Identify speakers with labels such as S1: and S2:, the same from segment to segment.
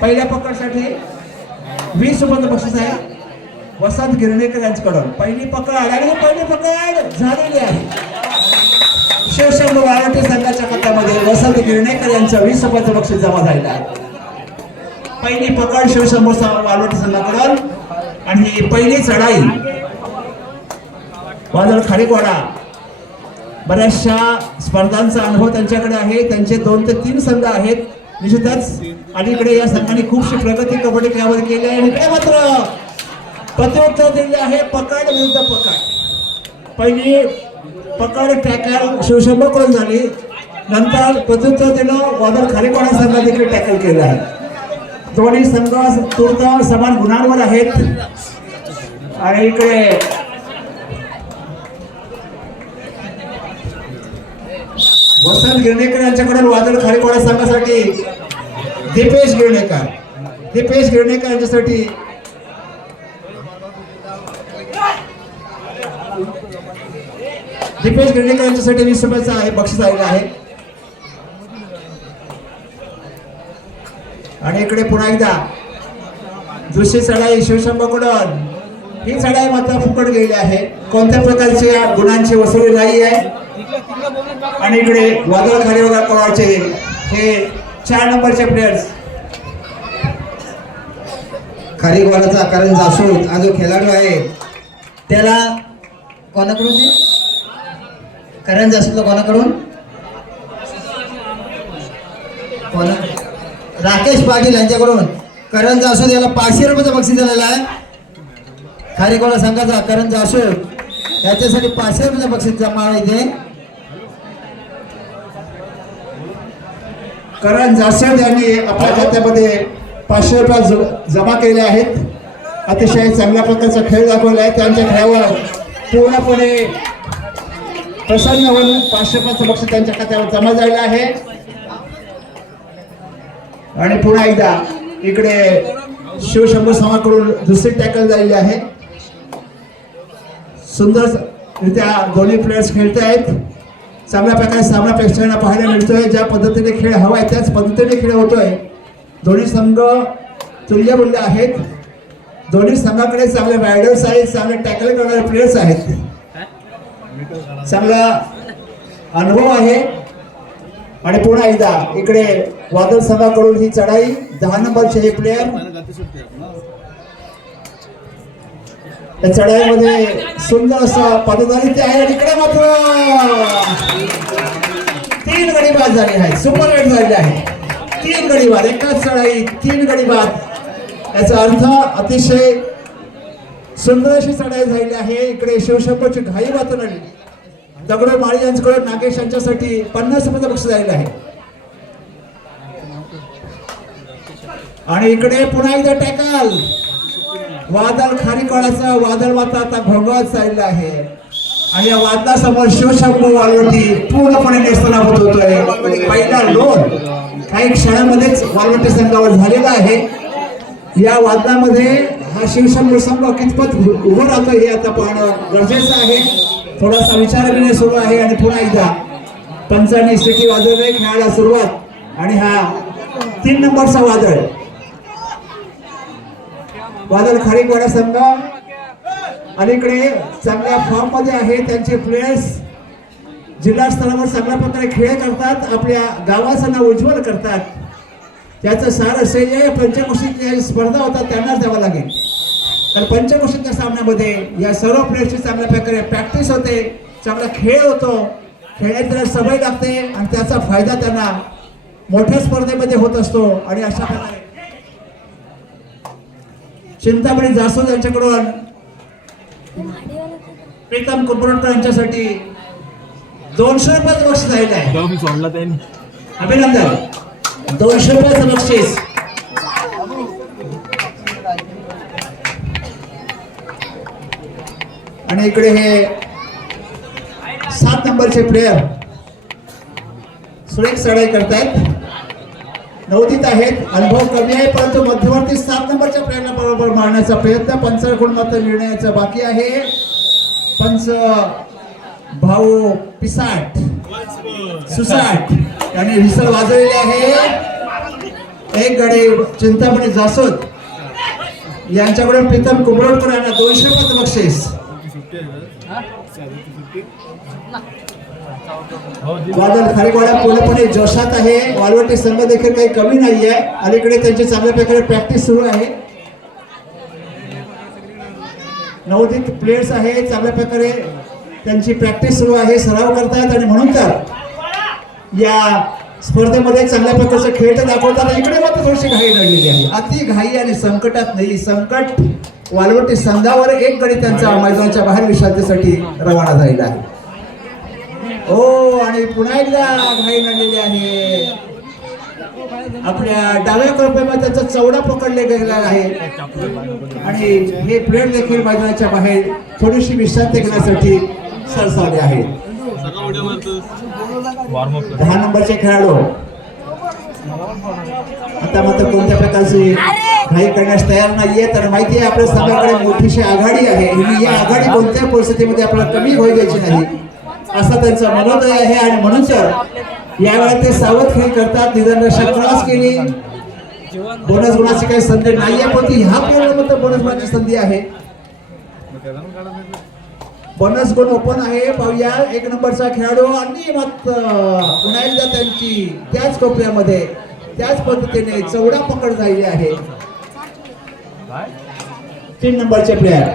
S1: पहिल्या पकडसाठी वीस रुपयाचं बक्षीस आहे. वसंत गिरणेकर यांच्याकडून. पहिली पकड आणि पहिली पकड झालेली आहे. शिवशंभ मराठी संघाच्या खात्यामध्ये वसंत गिरणेकर यांचं वीस रुपयाचं बक्षीस जमा झालेलं आहे. पहिली पकड शिवशंभ वालोटी संघाकडून आणि ही पहिली चढाई वादळ खाडीकोडा बऱ्याचशा स्पर्धांचा अनुभव त्यांच्याकडे आहे. त्यांचे दोन ते तीन संघ आहेत. निश्चितच अलीकडे या संघाने खूपशी प्रगती कबड्डी खेळामध्ये केली आहे. आणि इकडे मात्र प्रत्युत्तर दिले आहे. पकड विरुद्ध पकड. पहिली पकड टॅकल शिवशंभरकडून झाली. नंतर प्रत्युत्तर दिलं. वादळ खारेपाडा संघ देखील टॅकल केलं आहे. दोन्ही संघ तुर्त समान गुणांवर आहेत. आणि इकडे वसंत गिरणेकर यांच्याकडून वादळ खारीकवाडा संघासाठी दीपेश गिरणेकर दीपेश गिरणेकर यांच्यासाठी. दीपेश गिरणेकर यांच्यासाठी वीस रुपयाचा आहे बक्षीस आलेलं आहे. आणि इकडे पुन्हा एकदा दुसरी चढाई शिवशंभकडून ही चढाई मात्र फुकट गेली आहे. कोणत्या प्रकारच्या गुणांची वसुली नाही आहे? आणि इकडे वादळ खाली वगैरे कोणाचे हे चार नंबरचे प्लेयर्स
S2: खारीकवाडाचा कारण जासूद हा जो खेळाडू आहे त्याला कोणाकडून करण जासूदला कोणाकडून? कोणा? राकेश पाटील यांच्याकडून. करण जासूद याला पाचशे रुपयाचं बक्षीस झालेलं आहे. खारीकवाडा संघाचा करण जासूद याच्यासाठी पाचशे रुपयाचं बक्षीस जमा इथे.
S1: करण जासद यांनी आपल्या खात्यामध्ये पाचशे रुपये जमा केले आहेत. अतिशय चांगल्या प्रकारचा खेळ दाखवला आहे. त्यांच्या खेळावर पूर्णपणे प्रसन्न होऊन पाचशे रुपयाचं बक्षीस त्यांच्या खात्यावर जमा झालेलं आहे. आणि पुन्हा एकदा इकडे शिवशंभू समाकडून दुसरी टॅकल झालेली आहे. सुंदर रित्या दोन्ही प्लेयर्स खेळत आहेत चांगल्या प्रकारे सामना प्रेक्षकांना पाहायला मिळतोय. ज्या पद्धतीने खेळ हवा आहे त्याच पद्धतीने खेळ होतोय. दोन्ही संघ तुल्यमूल्य आहेत. दोन्ही संघाकडे चांगले रायडर्स आहेत चांगले टॅकल करणारे प्लेयर्स आहेत. चांगला अनुभव आहे. आणि पुन्हा एकदा इकडे वादळ संघाकडून ही चढाई. दहा नंबरचे हे प्लेयर त्या चढाईमध्ये सुंदर असं पदधारी आहे आणि इकडे मात्र तीन गडी बाद झाली आहे सुपर रेट झालेली आहे तीन गडी बाद एकाच चढाई तीन गडी बाद याचा अर्थ अतिशय सुंदर अशी चढाई झालेली आहे. इकडे शिवशंभरची घाई वाचून आली दगडो माळी यांच्याकडे नागेश यांच्यासाठी पन्नास रुपयाचं पक्ष झालेलं आहे. आणि इकडे पुन्हा एकदा टॅकल वादळ खारीकवाडाचा वादळ मात्र आता घोंगळत चाललं आहे. आणि या वादळासमोर शिवशंभू वालवटी पूर्णपणे नेस्तनाबूत होतोय. पहिला लोन काही क्षणामध्येच वालवटी संघावर झालेला आहे. या वादळामध्ये हा शिवशंभू संघ कितपत उभं राहतो हे आता पाहणं गरजेचं आहे. थोडासा विचारविनिमय सुरू आहे आणि पुन्हा एकदा पंचांनी सिटी वाजवले खेळायला सुरुवात. आणि हा तीन नंबरचा वादळ बादल खारीकवाडा संघ. अलीकडे चांगल्या फॉर्ममध्ये आहे त्यांचे प्लेयर्स जिल्हा स्तरावर चांगल्या प्रकारे खेळ करतात. आपल्या गावाचं नाव उज्ज्वल करतात. त्याचं सारं श्रेय पंचकोशीच्या स्पर्धा होतात त्यांनाच द्यावं लागेल. तर पंचकोशीच्या सामन्यामध्ये या सर्व प्लेयर्सची चांगल्या प्रकारे प्रॅक्टिस होते चांगला खेळ होतो. खेळायची त्याला सवय लागते आणि त्याचा फायदा त्यांना मोठ्या स्पर्धेमध्ये होत असतो. आणि अशा प्रकारे चिंतामणी जासोद यांच्याकडून प्रीतम कुंभरोडकर यांच्यासाठी दोनशे रुपयाचं बक्षीस राहिलं आहे.
S3: दम सोडला त्यांनी.
S1: अभिनंदन. दोनशे रुपयाचं बक्षीस. आणि इकडे हे सात नंबरचे प्लेयर सुरेख चढाई करतायत. नवदीत आहेत अनुभव कमी आहे परंतु मध्यवर्ती सात नंबरच्या प्लेयरला बरोबर मारण्याचा प्रयत्न पंचाकडून मात्र निर्णयाचा बाकी आहे. पंच भाऊ पिसाट सुसाट यांनी विसर वाजवलेली आहे. एक गडे चिंतामणी जासोद यांच्याकडून प्रीतम कुंभरोडकर यांना दोनशे पद बक्षीस. वादळ खारीवाडा पूर्णपणे जोशात आहे. वालवटी संघ देखील काही कमी नाही आहे अलीकडे त्यांची चांगल्या प्रकारे प्रॅक्टिस सुरू आहे. नवोदित प्लेयर्स आहे. चांगल्या प्रकारे त्यांची प्रॅक्टिस सुरू आहे. सराव करतायत आणि म्हणून तर या स्पर्धेमध्ये चांगल्या प्रकारचे खेळ तर दाखवतात. इकडे मात्र थोडीशी घाई लागलेली आहे. अति घाई आणि संकटात नाही संकट वालवटी संघावर एक गडी त्यांचा मैदानाच्या बाहेर विश्रांतीसाठी रवाना झालेला आहे. हो आणि पुन्हा एकदा घाई लागलेली आहे. आपल्या डाव्या कृपेमध्ये त्याचा चौडा पकडले गेलेला आहे. आणि हे प्लेट देखील मैदानाच्या बाहेर थोडीशी विश्रांती घेण्यासाठी सरसावले आहे. दहा नंबरचे खेळाडू. आता मात्र कोणत्या प्रकारची घाई करण्यास तयार नाहीये तर माहिती आहे आपल्या संघाकडे मोठीशी आघाडी आहे. या ही आघाडी कोणत्या परिस्थितीमध्ये आपल्याला कमी होईल द्यायची नाही असा त्यांचा मनोदय आहे आणि म्हणून सर यावेळी ते सावध खेळ करतात निदान रक्षा क्रॉस केली. बोनस गुणाची काही संधी नाहीये पण ती ह्या पिरियड बोनस गुणाची संधी आहे. बोनस गुण ओपन आहे. पाहूया एक नंबरचा खेळाडू आणि मात्र पुन्हा एकदा त्यांची त्याच कोपऱ्यामध्ये त्याच पद्धतीने चौडा पकड झालेली आहे. तीन नंबरचे प्लेयर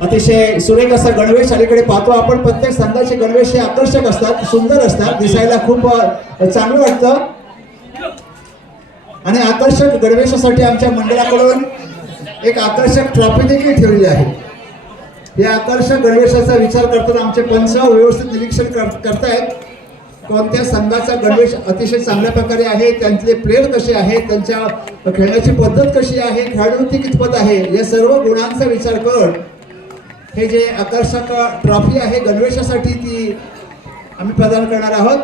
S1: अतिशय सुरेख असा गणवेश अलीकडे पाहतो. आपण प्रत्येक संघाचे गणवेश हे आकर्षक असतात सुंदर असतात दिसायला खूप चांगलं वाटतं. आणि आकर्षक गणवेशासाठी आमच्या मंडळाकडून एक आकर्षक ट्रॉफी देखील ठेवलेली आहे. या आकर्षक गणवेशाचा विचार करताना आमचे पंच व्यवस्थित निरीक्षण कर करतायत. कोणत्या संघाचा गणवेश अतिशय चांगल्या प्रकारे आहे त्यांचे प्लेयर कसे आहेत त्यांच्या खेळण्याची पद्धत कशी आहे खेळाडूंची कितपत आहे या सर्व गुणांचा विचार करून हे जे आकर्षक ट्रॉफी आहे गणवेशासाठी ती आम्ही प्रदान करणार आहोत.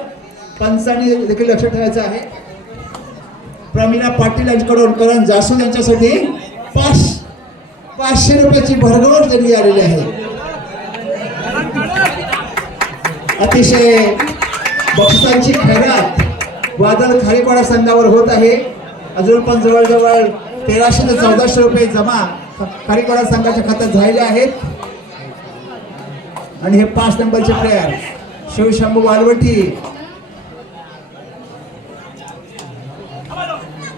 S1: पंचांनी देखील लक्ष ठेवायचं आहे. प्रमिला पाटील यांच्याकडून करण जासून यांच्यासाठी पाच पाचशे रुपयाची भरघोस देणगी आलेली आहे. अतिशय बक्षिसांची खैरात वादळ खारीपाडा संघावर होत आहे. अजून पण जवळजवळ तेराशे ते चौदाशे रुपये जमा खारीपाडा संघाच्या खात्यात झालेले आहेत. आणि हे पाच नंबरचे प्लेयर शिवशंभू वालवटी.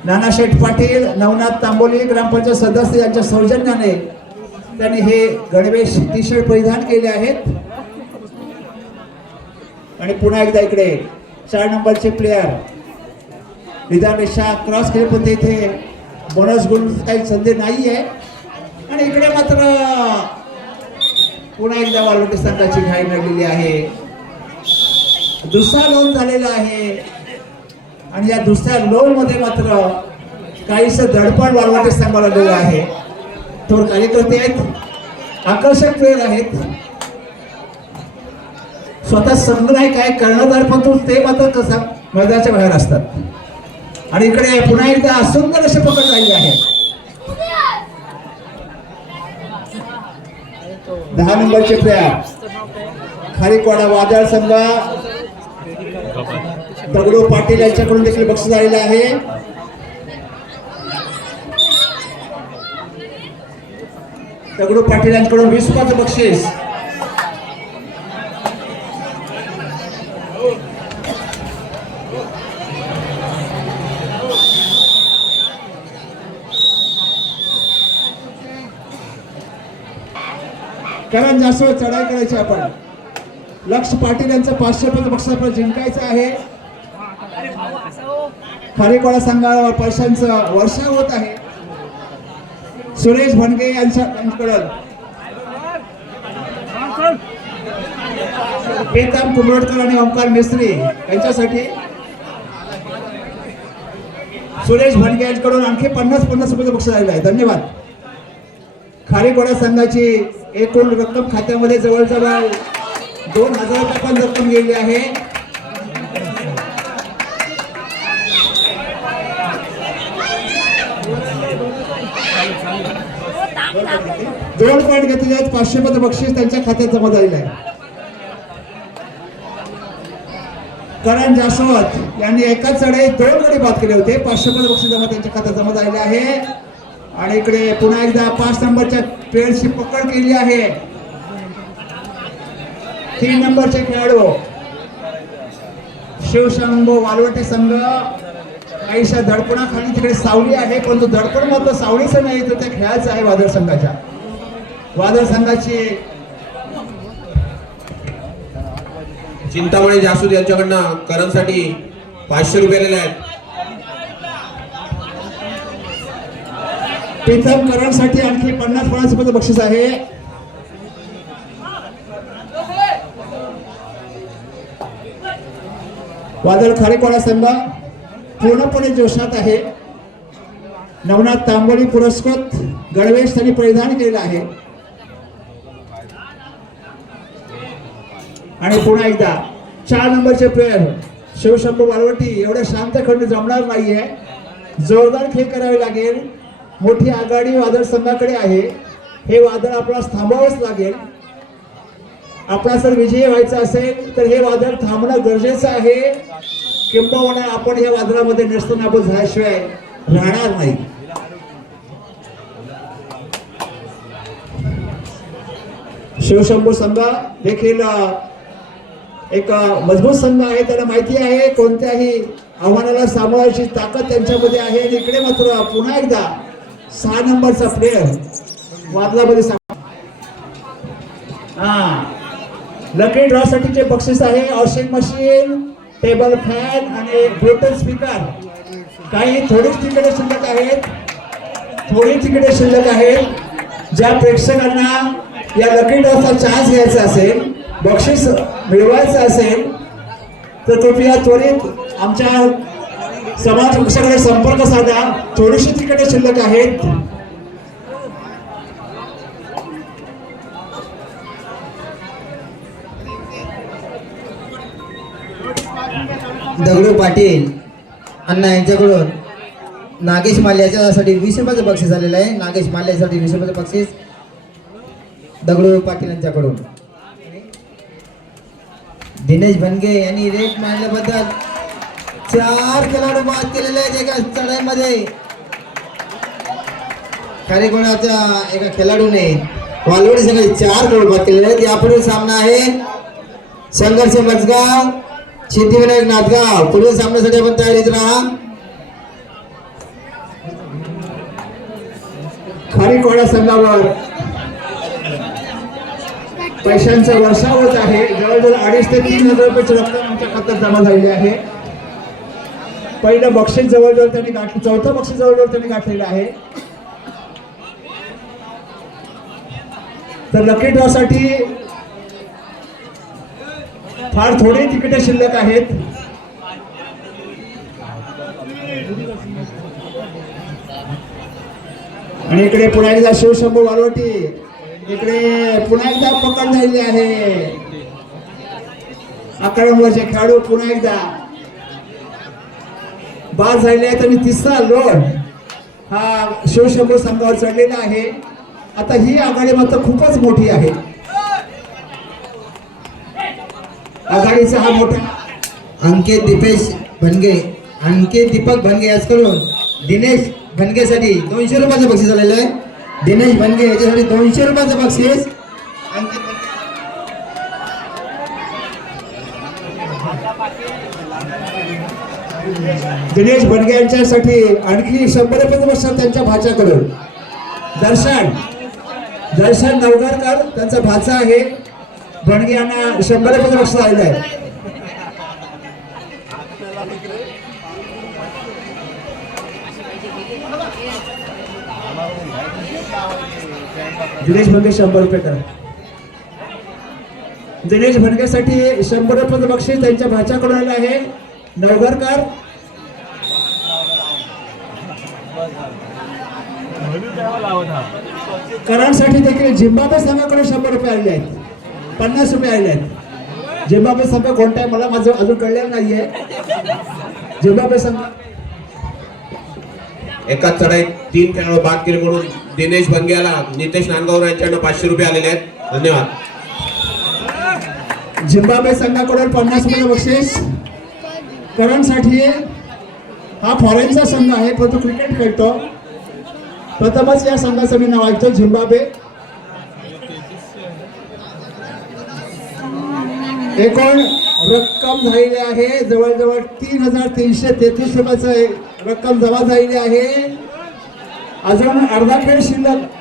S1: नाना शेठ पाटील नवनाथ तांबोली ग्रामपंचायत सदस्य यांच्या सौजन्याने त्यांनी हे गणवेश टी शर्ट परिधान केले आहेत. आणि पुन्हा एकदा इकडे चार नंबरचे प्लेयर निदान क्रॉस केले पण इथे. बोनस गुण काही संधी नाही आहे आणि इकडे मात्र पुन्हा एकदा वालवटी संघाची घाई लागलेली आहे. दुसरा लोन झालेला आहे. आणि या दुसऱ्या लोनमध्ये मात्र काहीस दडपण वालवाटे संघाला आलेलं आहे. थोर कार्यकर्ते आहेत. आकर्षक प्लेयर आहेत. स्वतः संघ नाही काय कर्णधार पण ते मात्र कसा मैदानाच्या बाहेर असतात. आणि इकडे पुन्हा एकदा सुंदर असे पकड राहिले आहे. दहा नंबरचे प्लेयर खारीकवाडा वादळ संघ. दगडू पाटील यांच्याकडून देखील बक्षीस आलेलं आहे. दगडू पाटील यांच्याकडून वीस रुपयाचं बक्षीस. कारण जास्त वेळ चढाई करायची आपण. लक्ष पाटील यांचं पाचशे रुपयाचं बक्षीस आपल्याला जिंकायचं आहे. खारीकोळा संघावर पैशांचं वर्षा होत आहे. सुरेश भणगे यांच्या यांच्याकडून बेताम कुंभरोडकर आणि ओंकार मिस्त्री यांच्यासाठी सुरेश भणगे यांच्याकडून आणखी पन्नास पन्नास रुपयाचं बक्षीस आलेलं आहे धन्यवाद. खारेकोडा संघाची एकूण रक्कम खात्यामध्ये जवळजवळ दोन हजार रुपये रक्कम गेली आहे. दोन पॉईंट घेतलेले आहेत. पाचशे पद बक्षीस त्यांच्या खात्यात जमा झालेलं आहे. करण जासवत यांनी एकाच चढाई दोन गडी बाद केले होते. पाचशे पद बक्षीस जमा त्यांच्या खात्यात जमा झालेले आहे. आणि इकडे पुन्हा एकदा पाच नंबरच्या पेअरची पकड केली आहे. तीन नंबरचे खेळाडू. शिवशंभो वालवटे संघ. काहीशा दडपणाखाली तिकडे सावली आहे परंतु दडपण मात्र सावलीचं नाही तर त्या खेळाचं आहे वादळ संघाच्या. वादळ संघाची
S3: चिंतामणी जासूद यांच्याकडनं करणसाठी पाचशे रुपये आलेले आहेत.
S1: प्रीतम करणसाठी आणखी पन्नास पन्नास रुपयाचं बक्षीस आहे. वादळ खारेकोडा संघ पूर्णपणे जोशात आहे. नवनाथ तांबोळी पुरस्कृत गणवेश त्यांनी परिधान केलेला आहे. आणि पुन्हा एकदा चार नंबरचे प्लेयर शिवशंभू वालवटी एवढ्या शांत खंड जमणार नाहीये. जोरदार खेळ करावे लागेल. मोठी आघाडी वादळ संघाकडे आहे. हे वादळ आपल्याला थांबावंच लागेल. आपला जर विजयी व्हायचा असेल तर हे वादळ थांबणं गरजेचं आहे. किंबहुना आपण या वादळामध्ये नसतानाबूत झाल्याशिवाय राहणार नाही. शिवशंभू संघ देखील एक मजबूत संघ आहे त्यांना माहिती आहे. कोणत्याही आव्हानाला सामोरायची ताकद त्यांच्यामध्ये आहे. आणि इकडे मात्र पुन्हा एकदा सहा नंबरचा प्लेअर वादलामध्ये हा. लकी ड्रॉ साठीचे बक्षीस आहे वॉशिंग मशीन टेबल फॅन आणि ब्लूटूथ स्पीकर काही थोडीच तिकडे शिल्लक आहेत. थोडी तिकडे शिल्लक आहेत. ज्या प्रेक्षकांना या लकी ड्रॉचा चान्स घ्यायचा असेल बक्षीस मिळवायचं असेल तर कृपया त्वरित आमच्या समाज पक्षाकडे संपर्क साधा. थोडीशी तिकडे शिल्लक आहेत.
S2: दगडू पाटील अण्णा यांच्याकडून नागेश माल्याच्यासाठी वीस रुपयाचं बक्षीस झालेलं आहे. नागेश माल्यासाठी वीस रुपयाचं बक्षीस. दगडू पाटील यांच्याकडून. दिनेश भनगे यांनी रेट मांडल्याबद्दल चार खेळाडू बाद केलेले आहेत एका चढाईमध्ये. खारेकोणाच्या एका खेळाडूने वालवडी सगळे चार गोल बाद केलेले आहेत. यापुढील सामना आहे संघर्ष मजगाव सिद्धिविनायक नाथगाव पुढील सामन्यासाठी आपण तयारीत राहा.
S1: खारीकोडा संघावर पैशांचा वर्षावरच आहे. जवळजवळ अडीच ते तीन हजार रुपयाची रक्कम आमच्या खात्यात जमा झालेली आहे. पहिलं बक्षीस जवळजवळ त्यांनी गाठलं चौथं बक्षीस जवळजवळ त्यांनी गाठलेलं आहे. तर लकी ड्रॉ साठी फार थोडी तिकिटे शिल्लक आहेत. आणि इकडे पुन्हा एकदा शिवशंभू वालवटी इकडे पुन्हा एकदा पकड झालेली आहे. अकरा मुलाचे खेळाडू पुन्हा एकदा. बाद झालेले आहेत आणि तिसरा लोड हा शिवशंभू संघावर चढलेला आहे. आता ही आघाडी मात्र खूपच मोठी आहे. आघाडीचा हा मोठा
S2: अंकित दीपेश भनगे अंकित दीपक भनगे याचकडून दिनेश भनगेसाठी दोनशे रुपयाचं बक्षीस आलेलं आहे. दिनेश भनगे याच्यासाठी दोनशे रुपयाचं बक्षीस. अंकित भनगे.
S1: दिनेश भटगे यांच्यासाठी आणखी शंभर रुपये बक्षीस त्यांच्या भाच्याकडून. दर्शन. दर्शन नवगरकर त्यांचा भाचा आहे. भणगे यांना शंभर रुपये बक्षीस आलेलं आहे. दिनेश भणगे शंभर रुपये करा. दिनेश भणगेसाठी शंभर रुपये बक्षीस त्यांच्या भाच्याकडून आलं आहे. नवगरकर करांसाठी देखील झिम्बाब्वे संघाकडे शंभर रुपये आलेले आहेत. पन्नास रुपये आलेले आहेत. झिम्बाब्वे संघ कोणता आहे मला माझं अजून कळलेलं नाहीये. झिम्बाब्वे संघ
S3: एकाच चढाईत तीन खेळाडू बाद केले म्हणून दिनेश बनग्याला नितेश नांदगावर यांच्याकडनं पाचशे रुपये आलेले आहेत. धन्यवाद.
S1: झिम्बाब्वे संघाकडून पन्नास रुपये बक्षीस. करणसाठी हा फॉरेनचा संघ आहे पण तो क्रिकेट खेळतो. प्रथमच या संघाचं मी नाव ऐकतो झिम्बाब्वे. एकूण रक्कम झालेली आहे जवळजवळ तीन हजार तीनशे तेहतीस रुपयाचं रक्कम जमा झालेली आहे. अजून अर्धा खेळ शिल्लक